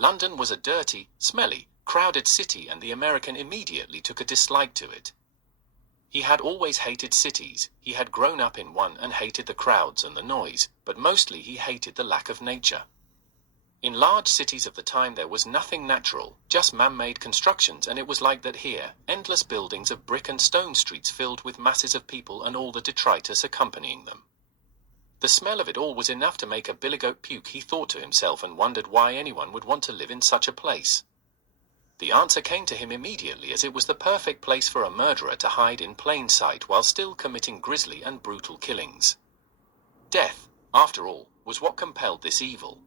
London was a dirty, smelly, crowded city, and the American immediately took a dislike to it. He had always hated cities, he had grown up in one and hated the crowds and the noise, but mostly he hated the lack of nature. In large cities of the time there was nothing natural, just man-made constructions, and it was like that here, endless buildings of brick and stone, streets filled with masses of people and all the detritus accompanying them. The smell of it all was enough to make a billygoat puke, he thought to himself, and wondered why anyone would want to live in such a place. The answer came to him immediately, as it was the perfect place for a murderer to hide in plain sight while still committing grisly and brutal killings. Death, after all, was what compelled this evil.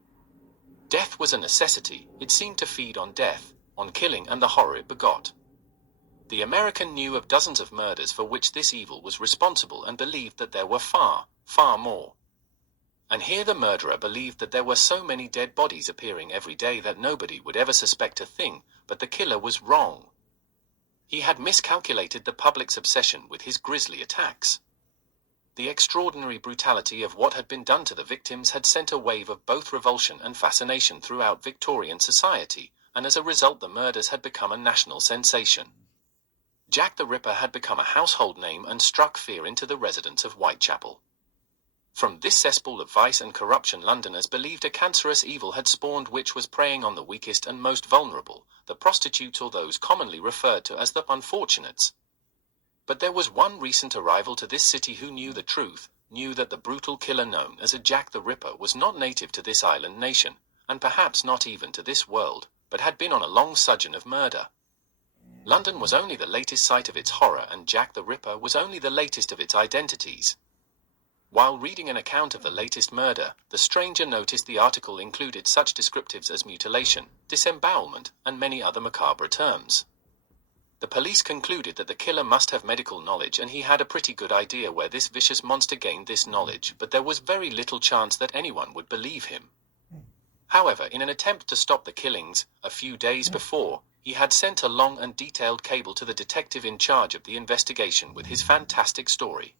Death was a necessity, it seemed to feed on death, on killing and the horror it begot. The American knew of dozens of murders for which this evil was responsible and believed that there were far, far more. And here the murderer believed that there were so many dead bodies appearing every day that nobody would ever suspect a thing, but the killer was wrong. He had miscalculated the public's obsession with his grisly attacks. The extraordinary brutality of what had been done to the victims had sent a wave of both revulsion and fascination throughout Victorian society, and as a result the murders had become a national sensation. Jack the Ripper had become a household name and struck fear into the residents of Whitechapel. From this cesspool of vice and corruption Londoners believed a cancerous evil had spawned which was preying on the weakest and most vulnerable, the prostitutes, or those commonly referred to as the unfortunates. But there was one recent arrival to this city who knew the truth, knew that the brutal killer known as a Jack the Ripper was not native to this island nation, and perhaps not even to this world, but had been on a long sojourn of murder. London was only the latest site of its horror, and Jack the Ripper was only the latest of its identities. While reading an account of the latest murder, the stranger noticed the article included such descriptives as mutilation, disembowelment, and many other macabre terms. The police concluded that the killer must have medical knowledge, and he had a pretty good idea where this vicious monster gained this knowledge, but there was very little chance that anyone would believe him. However, in an attempt to stop the killings, a few days before, he had sent a long and detailed cable to the detective in charge of the investigation with his fantastic story.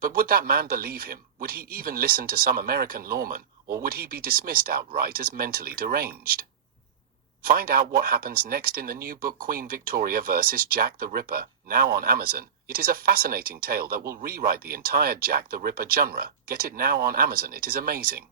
But would that man believe him? Would he even listen to some American lawman, or would he be dismissed outright as mentally deranged? Find out what happens next in the new book Queen Victoria vs. Jack the Ripper, now on Amazon. It is a fascinating tale that will rewrite the entire Jack the Ripper genre. Get it now on Amazon, it is amazing.